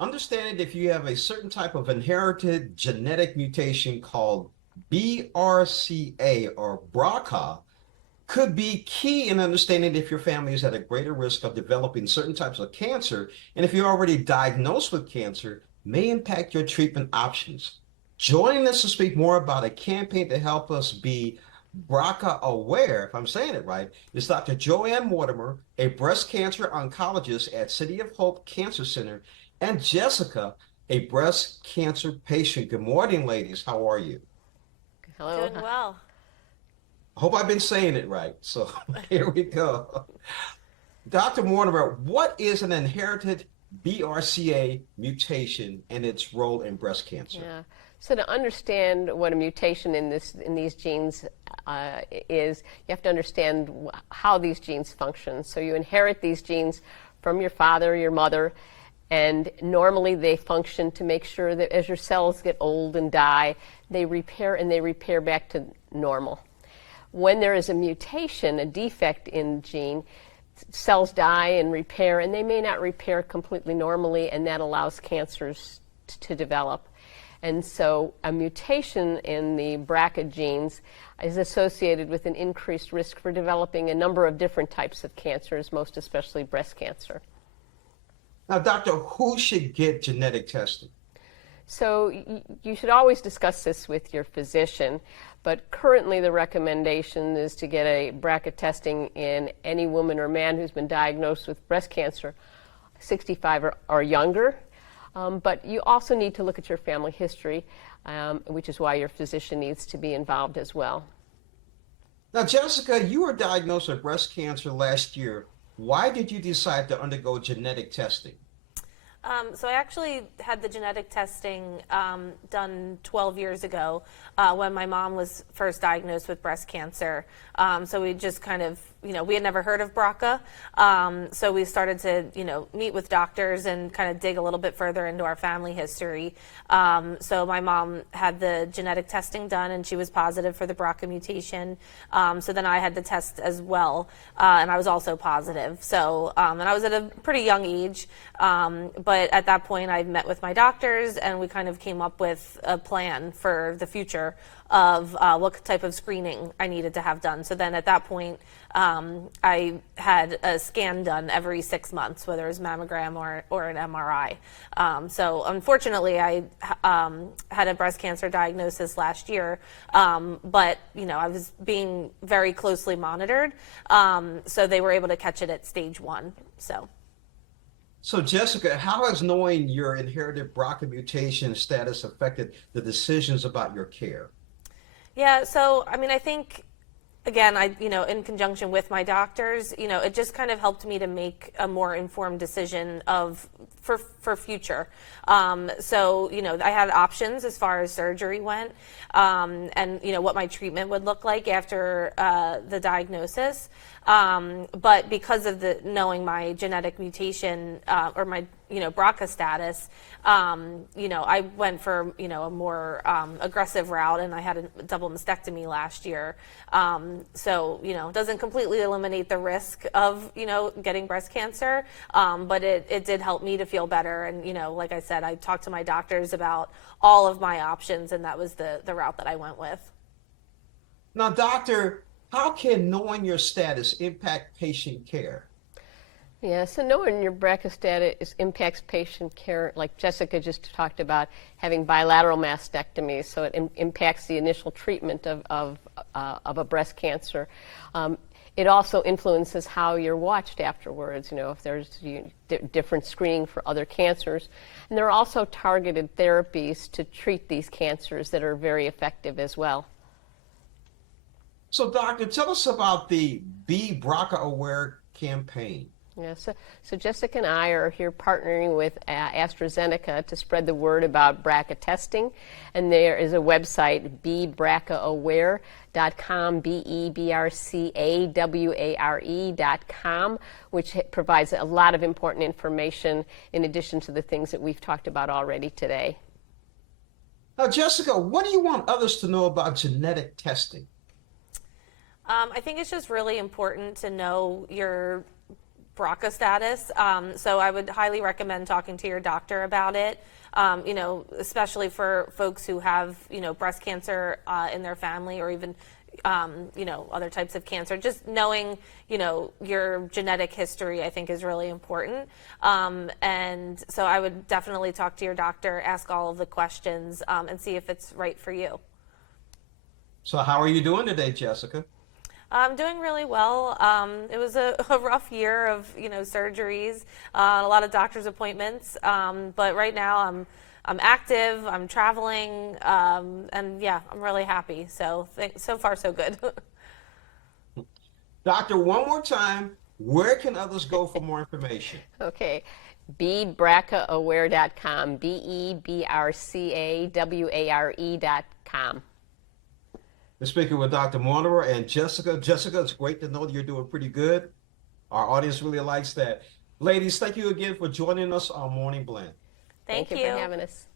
Understand if you have a certain type of inherited genetic mutation called BRCA or BRCA could be key in understanding if your family is at a greater risk of developing certain types of cancer, and if you're already diagnosed with cancer, may impact your treatment options. Joining us to speak more about a campaign to help us be BRCA aware, if I'm saying it right, is Dr. Joanne Mortimer, a breast cancer oncologist at City of Hope Cancer Center, and Jessica, a breast cancer patient. Good morning, ladies. How are you? Hello. Doing well. I hope I've been saying it right. So here we go. Dr. Mortimer, what is an inherited BRCA mutation and its role in breast cancer? Yeah. So to understand what a mutation in these genes is, you have to understand how these genes function. So you inherit these genes from your father or your mother, and normally they function to make sure that as your cells get old and die, they repair and they repair back to normal. When there is a mutation, a defect in gene, cells die and repair, and they may not repair completely normally, and that allows cancers to develop. And so a mutation in the BRCA genes is associated with an increased risk for developing a number of different types of cancers, most especially breast cancer. Now, doctor, who should get genetic testing? So you should always discuss this with your physician, but currently the recommendation is to get a BRCA testing in any woman or man who's been diagnosed with breast cancer, 65 or younger. But you also need to look at your family history, which is why your physician needs to be involved as well. Now, Jessica, you were diagnosed with breast cancer last year. Why did you decide to undergo genetic testing? So I actually had the genetic testing done 12 years ago when my mom was first diagnosed with breast cancer. So we just kind of, we had never heard of BRCA. So we started to, meet with doctors and kind of dig a little bit further into our family history. So my mom had the genetic testing done and she was positive for the BRCA mutation. So then I had the test as well, and I was also positive. So, and I was at a pretty young age, but at that point I met with my doctors and we kind of came up with a plan for the future of what type of screening I needed to have done. So then at that point, I had a scan done every 6 months, whether it was mammogram or an MRI. So unfortunately, I had a breast cancer diagnosis last year, but I was being very closely monitored, so they were able to catch it at stage 1. So, Jessica, how has knowing your inherited BRCA mutation status affected the decisions about your care? Yeah, so I think again, in conjunction with my doctors, it just kind of helped me to make a more informed decision for future. So, I had options as far as surgery went, and what my treatment would look like after the diagnosis. But because of knowing my genetic mutation or my BRCA status, I went for a more aggressive route, and I had a double mastectomy last year. So it doesn't completely eliminate the risk of getting breast cancer, but it did help me to feel better. And like I said, I talked to my doctors about all of my options, and that was the route that I went with. Now, doctor, how can knowing your status impact patient care? Yeah, so knowing your BRCA status impacts patient care, like Jessica just talked about, having bilateral mastectomies, so it impacts the initial treatment of a breast cancer. It also influences how you're watched afterwards, if there's different screening for other cancers. And there are also targeted therapies to treat these cancers that are very effective as well. So, doctor, tell us about the Be BRCA Aware campaign. Yeah, so Jessica and I are here partnering with AstraZeneca to spread the word about BRCA testing, and there is a website, bebrcaaware.com, bebrcaware.com, which provides a lot of important information in addition to the things that we've talked about already today. Now, Jessica, what do you want others to know about genetic testing? I think it's just really important to know your BRCA status. So I would highly recommend talking to your doctor about it. Especially for folks who have, breast cancer in their family, or even, other types of cancer. Just knowing, your genetic history, I think, is really important. And so I would definitely talk to your doctor, ask all of the questions, and see if it's right for you. So how are you doing today, Jessica? I'm doing really well. It was a rough year of, surgeries, a lot of doctor's appointments. But right now I'm active, I'm traveling, and yeah, I'm really happy. So so far so good. Doctor, one more time, where can others go for more information? Okay. BRCAware.com, BEBRCAWARE.com. We're speaking with Dr. Mortimer and Jessica. Jessica, it's great to know that you're doing pretty good. Our audience really likes that. Ladies, thank you again for joining us on Morning Blend. Thank you for having us.